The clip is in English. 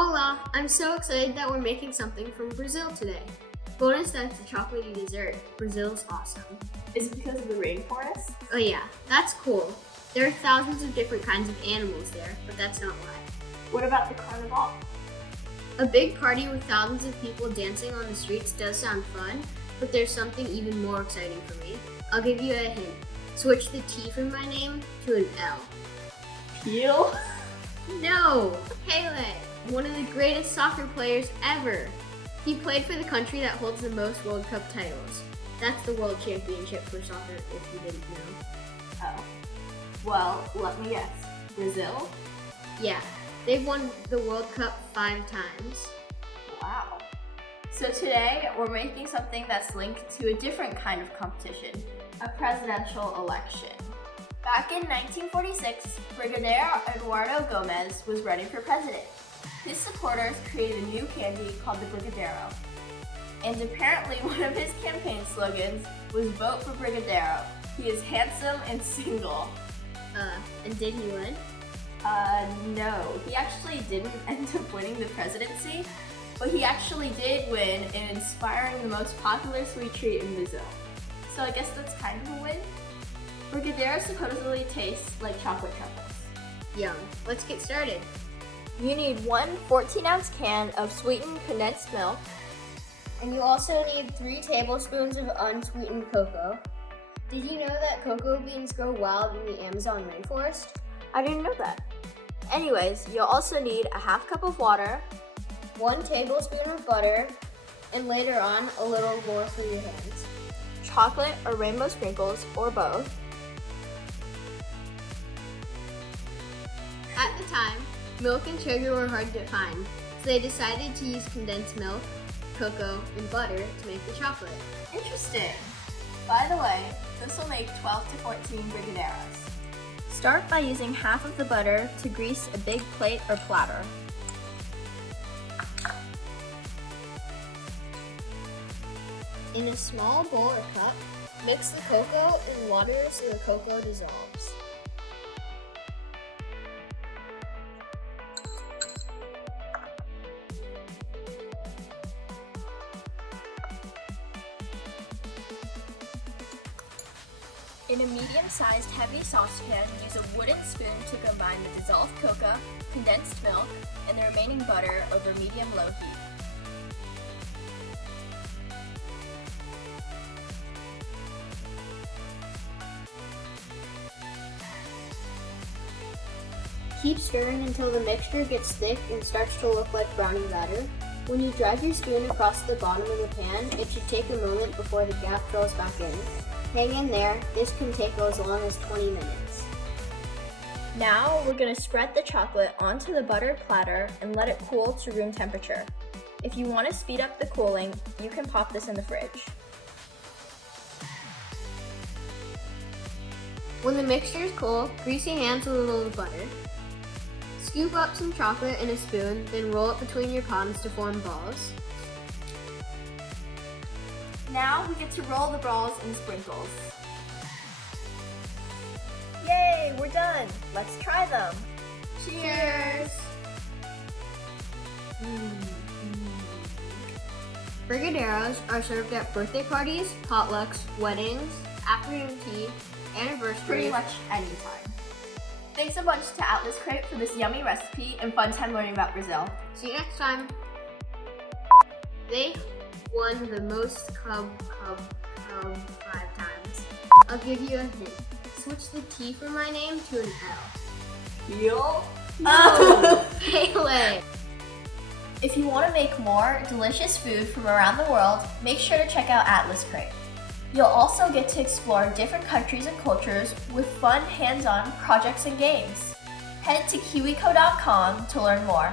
Hola! I'm so excited that we're making something from Brazil today. Bonus that's a chocolatey dessert. Brazil's awesome. Is it because of the rainforest? Oh yeah, that's cool. There are thousands of different kinds of animals there, but that's not why. What about the carnival? A big party with thousands of people dancing on the streets does sound fun, but there's something even more exciting for me. I'll give you a hint. Switch the T from my name to an L. Peel? No! Pele! One of the greatest soccer players ever. He played for the country that holds the most World Cup titles. That's the World Championship for soccer, if you didn't know. Oh. Well, let me guess. Brazil? Yeah, they've won the World Cup 5 times. Wow. So today, we're making something that's linked to a different kind of competition, a presidential election. Back in 1946, Brigadier Eduardo Gomez was running for president. His supporters created a new candy called the Brigadeiro. And apparently one of his campaign slogans was "Vote for Brigadeiro. He is handsome and single." And did he win? No. He actually didn't end up winning the presidency, but he actually did win in inspiring the most popular sweet treat in Brazil. So I guess that's kind of a win. Brigadeiro supposedly tastes like chocolate truffles. Yum. Let's get started. You need one 14-ounce can of sweetened condensed milk. And you also need 3 tablespoons of unsweetened cocoa. Did you know that cocoa beans grow wild in the Amazon rainforest? I didn't know that. Anyways, you'll also need a half cup of water, 1 tablespoon of butter, and later on, a little more for your hands. chocolate or rainbow sprinkles, or both. At the time, milk and sugar were hard to find, so they decided to use condensed milk, cocoa, and butter to make the chocolate. Interesting. By the way, this will make 12 to 14 brigadeiros. Start by using half of the butter to grease a big plate or platter. In a small bowl or cup, mix the cocoa and water so the cocoa dissolves. In a medium-sized heavy saucepan, use a wooden spoon to combine the dissolved cocoa, condensed milk, and the remaining butter over medium-low heat. Keep stirring until the mixture gets thick and starts to look like brownie batter. When you drive your spoon across the bottom of the pan, it should take a moment before the gap fills back in. Hang in there, this can take as long as 20 minutes. Now we're going to spread the chocolate onto the buttered platter and let it cool to room temperature. If you want to speed up the cooling, you can pop this in the fridge. When the mixture is cool, grease your hands with a little butter. Scoop up some chocolate in a spoon, then roll it between your palms to form balls. Now we get to roll the balls in sprinkles. Yay, we're done. Let's try them. Cheers! Brigadeiros are served at birthday parties, potlucks, weddings, afternoon tea, anniversaries. Pretty much anytime. Thanks a bunch to Atlas Crate for this yummy recipe and fun time learning about Brazil. See you next time. They won the most Cub 5 times. I'll give you a hint. Switch the T from my name to an L. Peel? No! Pele! If you want to make more delicious food from around the world, make sure to check out Atlas Crate. You'll also get to explore different countries and cultures with fun hands-on projects and games. Head to KiwiCo.com to learn more.